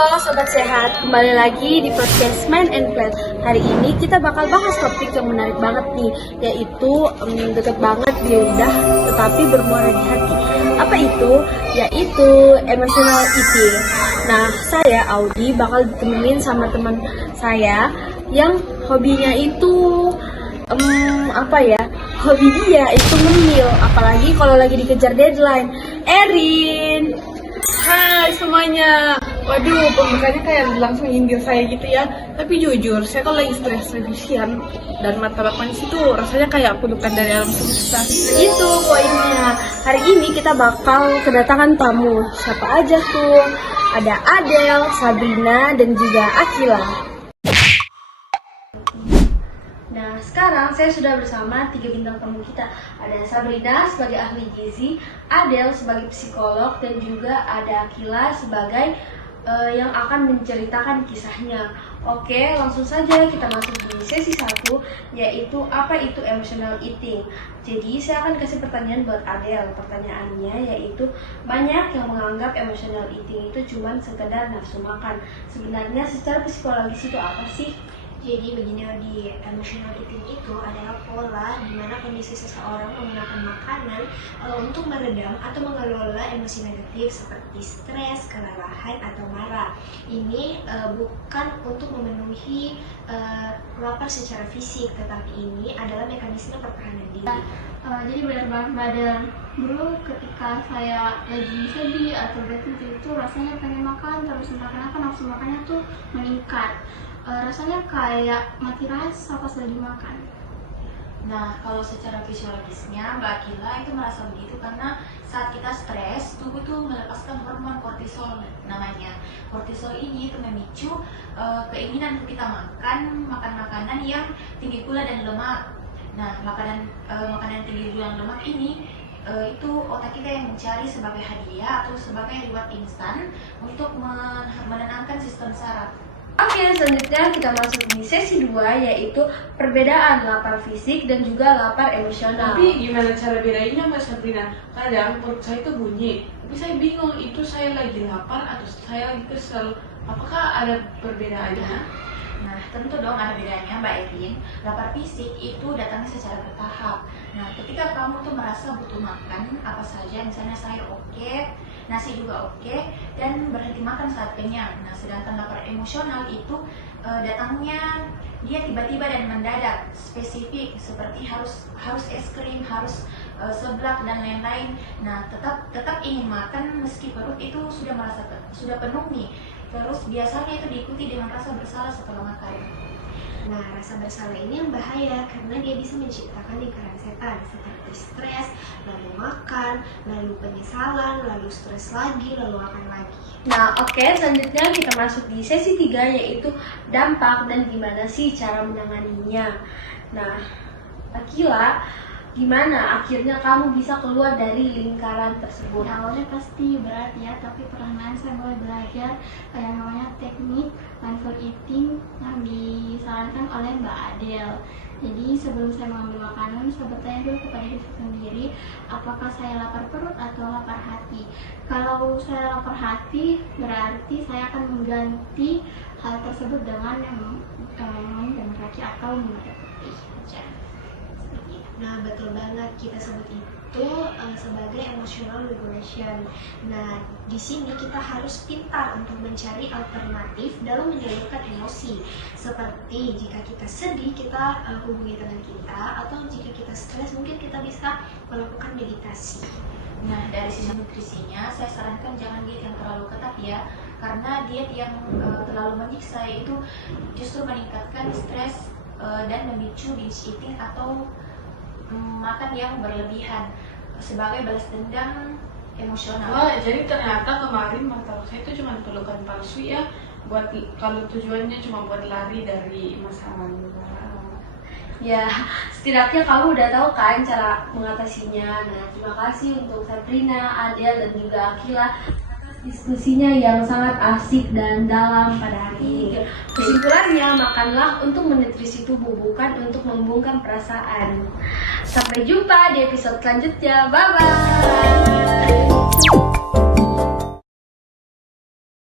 Halo Sobat Sehat, kembali lagi di podcast Mind and Plan. Hari ini kita bakal bahas topik yang menarik banget nih, yaitu deket banget di lidah tetapi bermuara di hati. Apa itu? Yaitu emotional eating. Nah, saya Audi bakal ditemenin sama teman saya yang hobinya itu hobi dia itu ngemil, apalagi kalau lagi dikejar deadline. Erin. Hai semuanya. Waduh, pembukaannya kayak langsung nyindir saya gitu ya. Tapi jujur, saya kalau lagi stres revisian dan mata manis itu rasanya kayak kudukan dari alam semesta. Itu poinnya. Hari ini kita bakal kedatangan tamu. Siapa aja tuh? Ada Adele, Sabrina, dan juga Akila. Nah, sekarang saya sudah bersama 3 bintang tamu kita. Ada Sabrina sebagai ahli gizi, Adele sebagai psikolog, dan juga ada Akila sebagai yang akan menceritakan kisahnya. Oke, langsung saja kita masuk di sesi 1, yaitu apa itu emotional eating. Jadi saya akan kasih pertanyaan buat Adele. Pertanyaannya yaitu, banyak yang menganggap emotional eating itu cuma sekedar nafsu makan. Sebenarnya secara psikologis itu apa sih? Jadi begini, di emotional eating itu adalah pola di mana kondisi seseorang menggunakan makanan untuk meredam atau mengelola emosi negatif seperti stres, kelelahan, atau marah. Ini bukan untuk memenuhi lapar secara fisik, tetapi ini adalah mekanisme pertahanan diri. Jadi benar banget Badel. Dulu ketika saya lagi sedih atau bad mood itu rasanya pengen makan terus, entah kenapa nafsu makannya tuh meningkat. Rasanya kayak mati rasa pas lagi makan. Nah, kalau secara fisiologisnya Mbak Akila itu merasa begitu karena saat kita stres, tubuh tuh melepaskan hormon kortisol namanya. Kortisol ini itu memicu keinginan untuk kita makan makanan yang tinggi gula dan lemak. Nah, makanan tinggi gula dan lemak ini itu otak kita yang mencari sebagai hadiah atau sebagai reward instan untuk menenangkan sistem saraf. Oke, selanjutnya kita masuk di sesi 2, yaitu perbedaan lapar fisik dan juga lapar emosional. Tapi gimana cara bedainnya Mbak Sabrina? Kadang perut saya itu bunyi, tapi saya bingung itu saya lagi lapar atau saya lagi kesel. Apakah ada perbedaannya? Nah, tentu dong ada bedanya Mbak Erin. Lapar fisik itu datangnya secara bertahap. Nah, ketika kamu tuh merasa butuh makan apa saja, misalnya sayur oke, nasi juga oke, dan berhenti makan saat kenyang. Nah, sedangkan lapar emosional itu datangnya dia tiba-tiba dan mendadak, spesifik, seperti harus es krim, harus seblak dan lain-lain. Nah, tetap ingin makan meski perut itu sudah penuh nih. Terus biasanya itu diikuti dengan rasa bersalah setelah makan. Nah, rasa bersalah ini yang bahaya karena dia bisa menciptakan lingkaran setan seperti stres, lalu makan, lalu penyesalan, lalu stres lagi, lalu makan lagi. Nah, oke, selanjutnya kita masuk di sesi 3, yaitu dampak dan gimana sih cara menanganinya. Nah, Akila, gimana akhirnya kamu bisa keluar dari lingkaran tersebut? Awalnya pasti berat ya, tapi perlahan saya mulai belajar yang namanya teknik mindful eating yang disarankan oleh Mbak Adele. Jadi sebelum saya mengambil makanan, saya bertanya dulu kepada diri sendiri, apakah saya lapar perut atau lapar hati. Kalau saya lapar hati, berarti saya akan mengganti hal tersebut dengan yang jalan kaki atau minum air putih aja. Nah, betul banget, kita sebut itu sebagai emotional regulation. Nah, di sini kita harus pintar untuk mencari alternatif dalam menyalurkan emosi. Seperti jika kita sedih, kita hubungi teman kita, atau jika kita stres, mungkin kita bisa melakukan meditasi. Nah, dari sisi nutrisinya, saya sarankan jangan diet yang terlalu ketat ya, karena diet yang terlalu menyiksa itu justru meningkatkan stres dan memicu binge eating atau makan yang berlebihan sebagai balas dendam emosional. Wah, jadi ternyata kemarin mata saya itu cuma pelukan palsu ya, buat kalau tujuannya cuma buat lari dari masalah. Ya, setidaknya kamu udah tahu kan cara mengatasinya. Nah, terima kasih untuk Sabrina, Adele, dan juga Akila diskusinya yang sangat asik dan dalam pada hari ini. Kesimpulannya, makanlah untuk menutrisi tubuh, bukan untuk membungkam perasaan. Sampai jumpa di episode selanjutnya. Bye-bye.